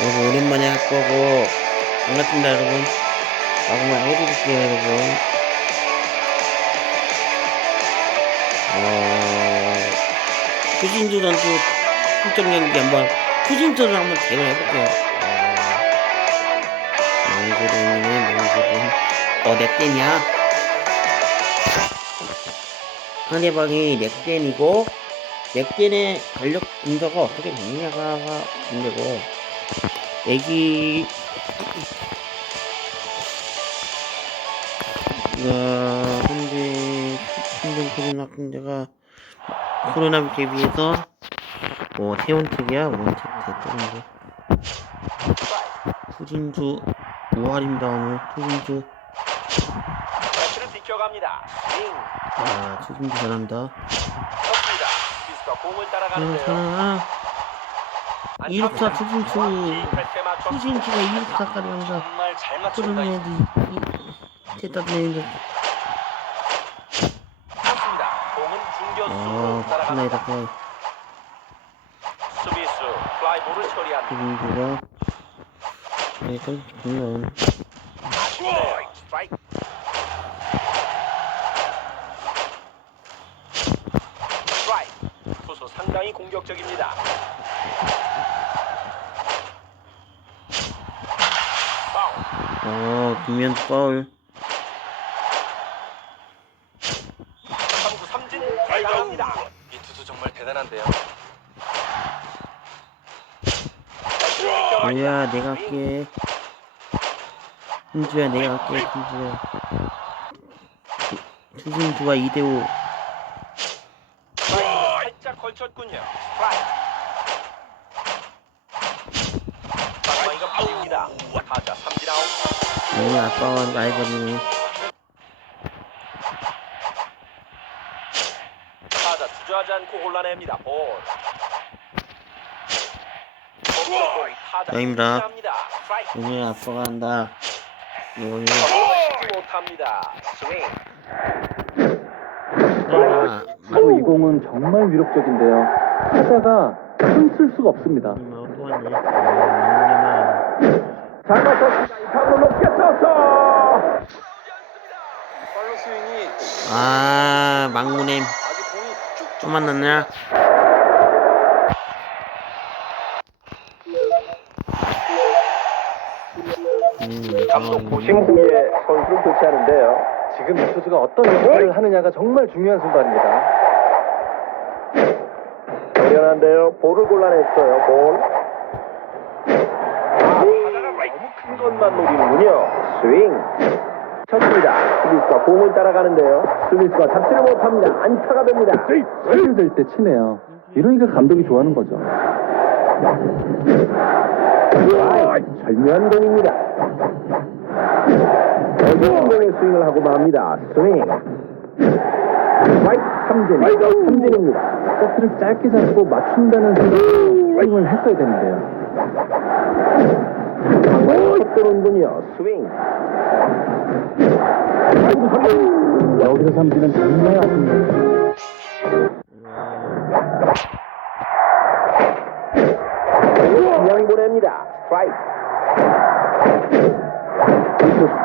여러분 오랜만에 할 거고 반갑습니다 여러분. 마구만 해드릴게요 여러분. 어... 후진주 선수 출전 경기 한번 후진주를 한번 대결 해볼게요. 어... 망구름 어내 땐이야? 상대방이 넥덴이고 넥덴의 전력 분석가 어떻게 되느냐가 문제고 애기. 어, 현재 현재 코로나 환자가 코로나 대비해서 뭐 태원택이야? 원택 됐다는 거. 후진주 5할입니다 오늘 후진주. 아 후진주 잘한다. 아. 아, 이륙사 투진수 투진수가 이륙사까지 한다 정말 잘 맞춘다. 그런 애들 대답 내는데 아. 플라이다 플라이 수비수 플라이볼을 처리합니다. 아쉽네요. 스트라이크. 스트라이크. 투수 상당히 공격적입니다. 파울. 어 김현 파울 3구 삼진 대단합니다. 이 투수 정말 대단한데요. 뭐야 내가 할게 훈주야 내가 할게 훈주야 투진주가 2대5 오늘 아빠와 라이벌이네 타자 주저하지 않고 골라냅니다. 볼. 볼. 타자 여기입니다. 승리합니다. 스트라이크. 오늘 아빠가 한다 오늘 볼 못합니다. 스윙. 아, 또이 공은 정말 위력적인데요. 타자가 힘쓸 수가 없습니다. 마- 또 왔네 아, 잘 맞췄습니다. 이 타구 높게 쳤어. 팔로 스윙이 아쭉또 만났냐 음, 감독 보신 후에 선수를 교체하는데요. 지금 이 투수가 어떤 역할을 하느냐가 정말 중요한 순간입니다. 대련한데요. 볼을 골라냈어요. 볼. 아, 타자가 것만 노리는군요. 스윙. 쳤습니다. 스미스가 공을 따라가는데요. 스미스가 잡지를 못합니다. 안타가 됩니다. 스윙될 때 치네요. 이러니까 감독이 좋아하는 거죠. 아이, 절묘한 공입니다. 어려운 공에 스윙을 하고 맙니다. 스윙. 화이트 삼진. 삼진입니다. 서트를 짧게 잡고 맞춘다는 생각으로 스윙을 했어야 되는데요. 첫 들어온군요. 스윙. 여기서 삼진은 정말 아쉽네요. 그냥 보냅니다. 스트라이크.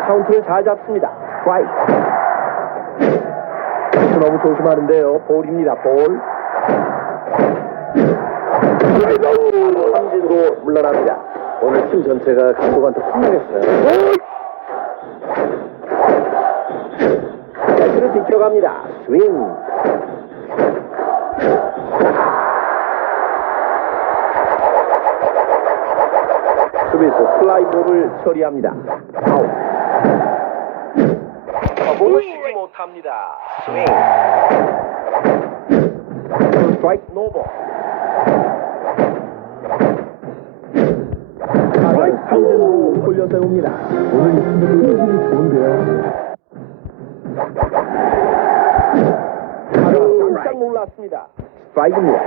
카운트를 잘 잡습니다. 스트라이크. 너무 조심하는데요. 볼입니다. 볼. 삼진으로 물러납니다. 오늘 팀 전체가 감독한테 혼나겠어요. 배트를 비켜갑니다. 스윙. 수비수 플라이볼을 처리합니다. 아웃. 아, 공을 치지 못합니다. 스윙. 스트라이크 노볼. 삼진으로 돌려 세웁니다. 오늘 이 팀의 힘이 좋은데요. 깜짝 놀랐습니다. 스트라이크입니다.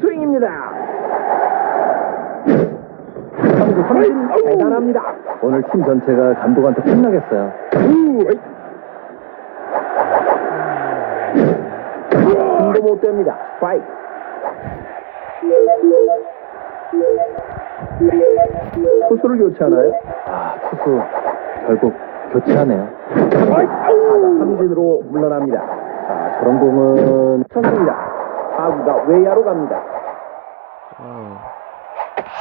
스윙입니다. 선수 삼진 대단합니다. 오늘 팀 전체가 감독한테 혼나겠어요. 힘도 못 됩니다. 스트라이크. 투수를 교체하나요? 아, 투수 결국 교체하네요. 타자 삼진으로 물러납니다. 자, 저런 공은 쳤습니다. 타구가 외야로 갑니다. 어.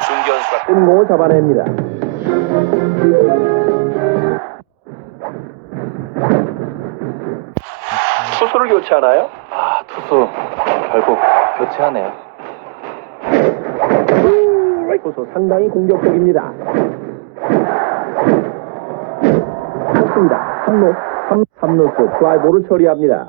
중견수가 뜬 공을 잡아냅니다. 투수를 교체하나요? 아, 투수 결국 교체하네요. 투수 상당히 공격적입니다. 좋습니다. 3루, 3, 3루수 플라이볼을 처리합니다.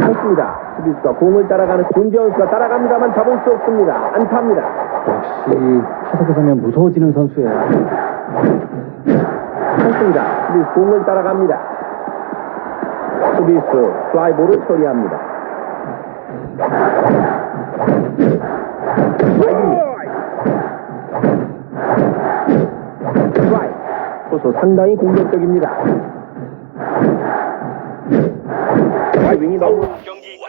좋습니다. 수비수가 공을 따라가는 중견수가 따라갑니다만 잡을 수 없습니다. 안타입니다. 역시 타석에 서면 무서워지는 선수예요. 좋습니다. 수비수 공을 따라갑니다. 수비수 플라이볼을 처리합니다. 스트라이크. 투수 상당히 공격적입니다. 스윙이 너무